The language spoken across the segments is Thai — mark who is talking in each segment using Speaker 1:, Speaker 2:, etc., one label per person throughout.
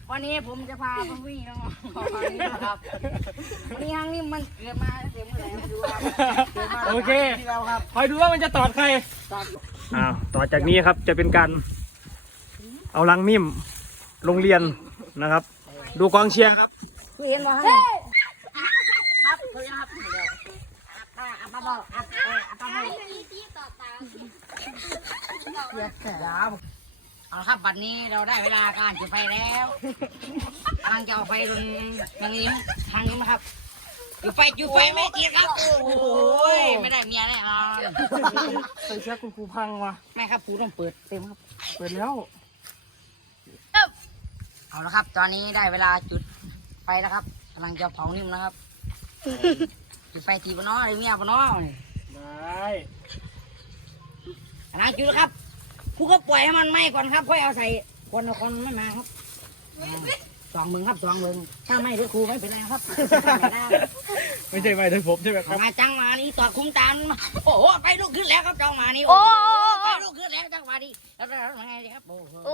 Speaker 1: วันนี้ผมจะพาพ่อพี่น้องครับวันนี้ห้างนี้มันเกิดมาเสียเมื่อไหร่ไม่รู้ครับ
Speaker 2: โอเคคอยดูว่ามันจะตอดใครต่อจากนี้ครับจะเป็นการเอาลังนิ่มโรงเรียนนะครับ ดูกองเชียร์ครับ
Speaker 1: เห็นไหมครับคุยครับอัปปะบอกอัปปะบอกเอาละครับบัดนี้เราได้เวลาการจุดไฟแล้วกำลังจะเอาไฟลงทางนี้นะครับจุดไฟไม่ติดครับโอ้ยไม่ได้เมียแน่นอน
Speaker 2: ใส่เชือกคุณครูพังว่ะ
Speaker 1: ไม่ครับครูต้องเปิดเต็มครับ
Speaker 2: เปิดแล้ว
Speaker 1: เอาละครับ ตอนนี้ได้เวลาจุดไฟแล้วครับกำลังจะเผานิ่มนะครับจุดไฟตีปะน้อหรือเมียปะน้อ
Speaker 2: ได้
Speaker 1: กำลังจุดแล้วครับครูก็ปล่อยให้มันไหม้ก่อนครับค่อยเอาใส่คนไม่มาครับสองมือครับสองมือถ้าไม่หรือครูไม่เป็นไรครับ
Speaker 2: ไม่ใช่ไม่ใช่ผมใช่ไหมครับ
Speaker 1: มาจังมานี่ต่อคุ้มตามโอ้โหไปลุกขึ้นแล้วครับจังมานี่โอ้ไปลุกขึ้นแล้วจังมาดิแล้วไงดีครับโอ้โห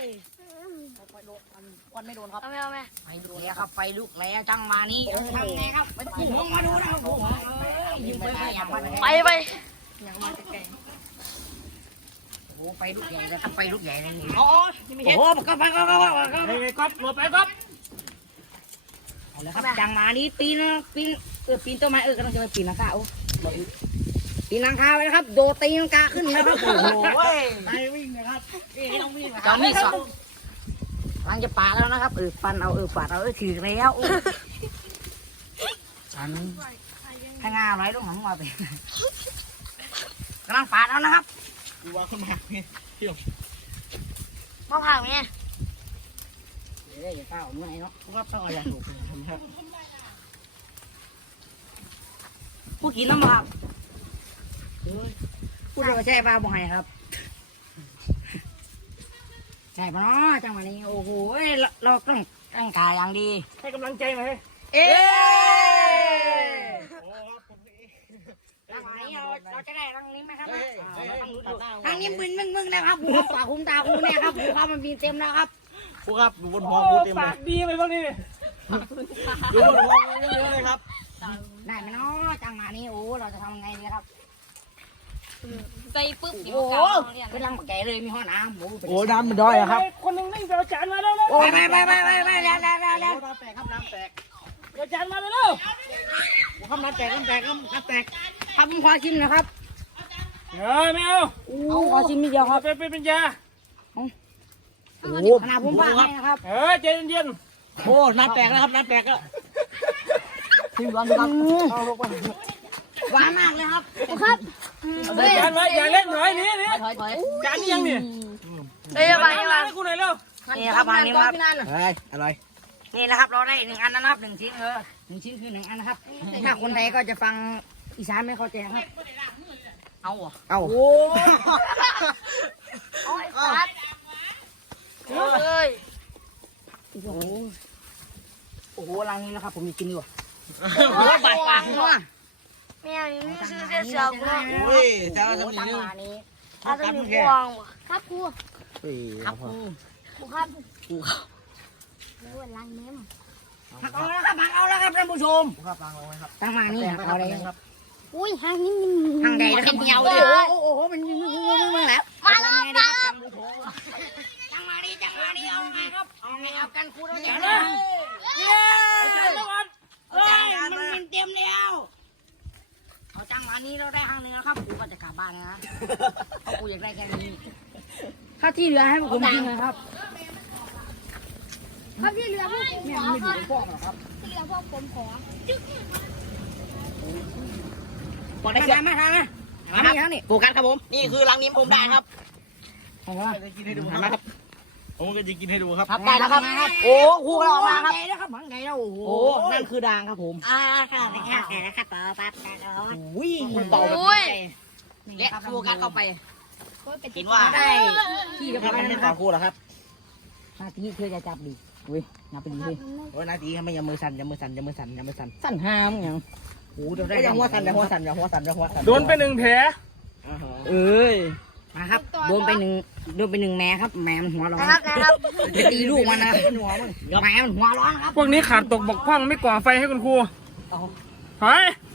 Speaker 1: วันไม่โดนครับเอาไหมไปดูแล้วครับไปลุกแล้วจังมานี่ทำไงครับไปพุ่งมาดูนะครับโอ้โหยิงไปอย่างมันไปอย่างมันจะแก่โอ้ไปลุกใหญ่เลยครับไปลุกใหญ่เลยโอ้โหก็ไปก็
Speaker 2: เฮ้ยก๊อฟหลบไปก๊อฟ
Speaker 1: เอาเลยครับจังมานี้ปีนต้นไม้กำลังจะไปปีนหลังคาปีนหลังคาไปนะครับโดดตีลังกาขึ้นนะครับโอ้โห
Speaker 2: ไปวิ่งนะครับนี่ต้องวิ่ง
Speaker 1: จอมมีสองกำลังจะปาดแล้วนะครับฟันเอาปาดเอาถือแล้วฉันให้งาไว้ลูกหางมาไปกำลังปาดแล้วนะครับ
Speaker 2: ดูว่าขึ้นมาเที่ยว
Speaker 1: มะพร้าวเนี่ยเดี๋ยวอย่าเฝ้าเมื่อไหร่เนาะพวกต้องอะไรถูกครับผู้กินน้ำมันผู้เราใช่ปลาบ่อยครับใช่ปะเนาะจังหวะนี้โอ้โหเราต้องร่างกายอย่างดี
Speaker 2: ให้กำลังใจหน่อย
Speaker 1: เอ๊จังหวะนี้เราจะได้รังนี้ไหมครับรังนี้มึนนะครับหูปากคุ้มตาคูเนี่ยครับหูเขามันมีเต็มแล้วครับ
Speaker 2: ครูครับอยู่บนหัวครูเต็มเลยปากดีไปบ้างนี่อยู่บนหัวเยอะเลยครับ
Speaker 1: ได้ไหมเนาะจังหวะนี้โอ้เราจะทำไงดีครับ
Speaker 3: ใส่ปุ๊บ
Speaker 1: โอ้โหเป็นรังปากแก่เลยมีห้องน้ำโอ้
Speaker 2: น้ำมันด้อยอะครับคนนึงนี่เดี๋ยวจานมาแล้วนะ
Speaker 1: ไปแล้ว
Speaker 2: น้ำแตกครับน้ำแตกเดี๋ยวจานมาแล้วครับน้ำแตก
Speaker 1: ทำความชิมนะครับ
Speaker 2: ไม่เอา
Speaker 1: เอาความชิมนิดเดียวครับ
Speaker 2: เป็นยา
Speaker 1: โอ้ขนาดผมบ้าให้นะครับ
Speaker 2: ใจเย็นโอ้น้ำแตกแล้วครับน้ำแตกแล้ว
Speaker 1: ชิมก่อนครับหวานมากเลยครับครับ
Speaker 2: จานไว้อย่าเล่นหน่อยนี่
Speaker 1: ถอย
Speaker 2: จานยังนี่
Speaker 3: เอ้ยไป
Speaker 2: น้ำให้กูหน่อยเร็ว
Speaker 1: นี่ครับวางนี้ครับ
Speaker 2: อะไร
Speaker 1: นี่นะครับเราได้1 อันนะครับ1 ชิ้น1 ชิ้นคือ1 อันนะครับถ้าคนไทยก็จะฟังอีสานไม่เข้าใจครับเอาโอ้
Speaker 3: เอ้ย
Speaker 1: โอ้โหรังนี้นะครับผมจะกินดีกว่าโอ้บาดปากเนาะ
Speaker 3: แม่นี่ซื้อเสียกู
Speaker 2: โอ้ยจาน
Speaker 1: โอ้
Speaker 2: ทำ
Speaker 1: จัง
Speaker 2: นี่
Speaker 1: หวะนี้
Speaker 3: ถ้าจะมีพวงครับครู
Speaker 1: ครับครู
Speaker 3: ครับ
Speaker 1: ครูครับ
Speaker 3: แล้ววันล้างเม้ม
Speaker 1: เอาแล้วครับท่านผู้ชม
Speaker 2: ครับฟังเอาไว้ครับ
Speaker 1: ตั้งมานี่เอาเลย
Speaker 2: ครับ
Speaker 3: อุ้ยหางนี่
Speaker 1: ทางใดนะครับเงาเลยโอ้โหมันมึงแล้วมาแล้วครับจังหวะนี้เอาไงครับเอากันครูเราจะเลยมันเต็มแล้วเอาจังหวะนี้เราได้หางนึงแล้วครับครูก็จะกลับบ้านนะเพราะครูอยากได้แค่นี้ถ้าที่เหลือให้ผมกินเลยครับ
Speaker 3: ครับที่เหลือพวกผมขอครับ
Speaker 1: พวกเหรอครับ
Speaker 3: ที่เหลือพวกผมขอ
Speaker 1: ปลดได้เสียมาทางนะนี่โฟกัสครับผมนี่คือรังนี้ผมได้ครับ
Speaker 2: จะกินให้ดูครับผมก็จะกินให้ดูครับ
Speaker 1: ได้แล้วครับโอ้ครูเราออกมาครับได้แล้วครับหางไงแล้วโอ้โหนั่นคือด่างครับผมค่ะต่อปั๊บอุ้ยเบาแบบและโฟกัสเข้าไปเห็นว่าได้ที่เรียบร้อยแล้วครับ
Speaker 2: คู่เหรอครับ
Speaker 1: นาทีเพื่อจะจับดีอุ้ยนับไปดีเลย
Speaker 2: โอ้ยนาทีครับไม่ยังมือสั่น
Speaker 1: สั่นห้ามอย่าง
Speaker 2: โอ้ได้ยังหัวสั่นโดนไป1 แผลเอ้ย
Speaker 1: นะครับโดนไปหนึ่งแม่ครับแม่มันหัวร้อน
Speaker 3: นะครับ
Speaker 1: จะตีลูกมันนะหัวมันแม่มันหัวร้อนครับ
Speaker 2: พวกนี้ขาดตกบกพร่องไม่ก่อไฟให้คุณครูถอย